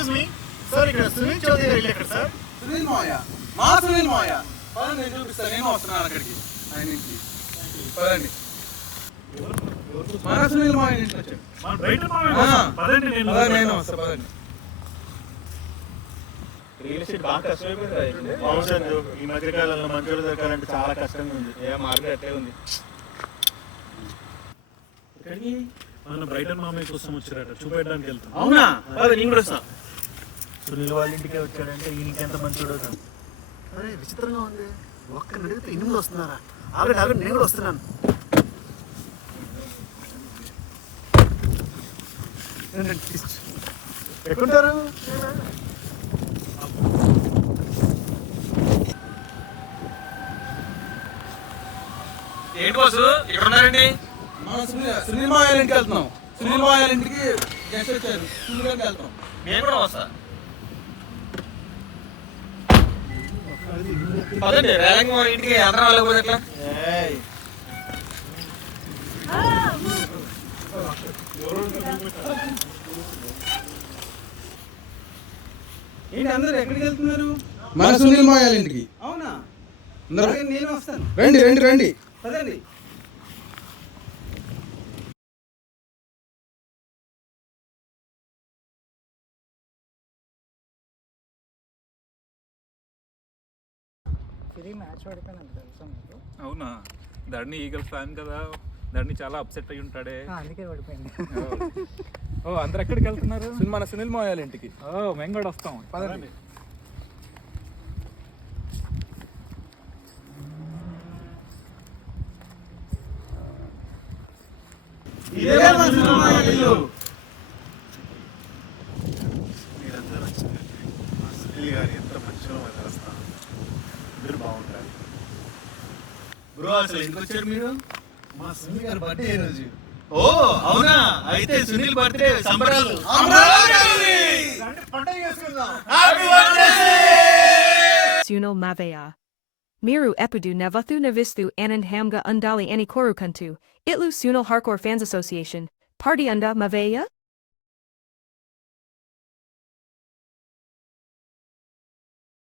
Excuse me sir, ఇక్కడ సునీల్ చౌదరి గారు ఎక్కడ సార్? సునీల్ మావయ్య, మా సునీల్ మావయ్య. పదండి, నేను చూపిస్తాను. నేను వస్తున్నాను అక్కడికి ఆయన నుంచి. పదండి. మన సునీల్ మావయ్య ఇంటికి వచ్చాడు. నేను వస్తా. పదండి. రియల్ ఎస్టేట్ బాగా కష్టమైపోయింది. అవును సార్, ఈ మధ్య కాలంలో మంచోళ్ళు దొరకాలంటే చాలా కష్టంగా ఉంది. మార్కెట్ అట్లే ఉంది. మన బ్రైటన్ మామయ్య కోసం వచ్చారట, చూపెట్టడానికి వెళ్తాం. అవునా? నేను కూడా వస్తా. సునీల్ వాళ్ళ ఇంటికే వచ్చాడంటే ఈయనకి ఎంత మంచోడో సార్. అరే విచిత్రంగా ఉంది, ఒక్కరిని అడిగితే 8 వస్తున్నారా? ఆగండి, నేను కూడా వస్తున్నాను. ఎక్కుంటారు. ఏంటి బాసు ఇక్కడ ఉన్నారండి? సునీల్ మావయ్య ఇంటికి వెళ్తున్నాం. సునీల్ మావయ్య ఇంటికి గెస్ట్ వచ్చారు. సునీల్ గారికి వెళ్తాం. నేను కూడా వస్తా. పదండి, రేలంగి మా ఇంటికి అందరం వెళ్ళకపోతే ఎట్లా? ఏంటి అందరు ఎక్కడికి వెళ్తున్నారు? మన సునీల్ మావయ్య ఇంటికి. అవునా? నేను వస్తాను. రండి రండి రండి. పదండి. అవునా? ధరణి ఈగల్ ఫ్యాన్ కదా, ధరణి చాలా అప్సెట్ అయి ఉంటాడే, అందుకే పడిపోయింది. ఓ అందరు ఎక్కడికి వెళ్తున్నారు? మన సునీల్ మావయ్య ఇంటికి. ఓ మేము కూడా వస్తాం. పదండి. మీరందరూ వచ్చారు. మా సునీల్ గారు ఎంత మంచిగా వదిలేస్తాను. మీరు బాగుంటారు. బ్రో, అసలు ఎందుకు వచ్చారు మీరు? మా సునీల్ గారు బర్త్డే ఈ రోజు. ఓ అవునా? అయితే సునీల్ బర్త్డే సంబరాలు. పండుగ చేసుకుందాం. Sunil Mavaya. Miru Epidu Nevathu Navistu Anand Hamga Undali Ani Korukuntu, Itlu Sunil Harkor Fans Association, Party Unda Mavaya?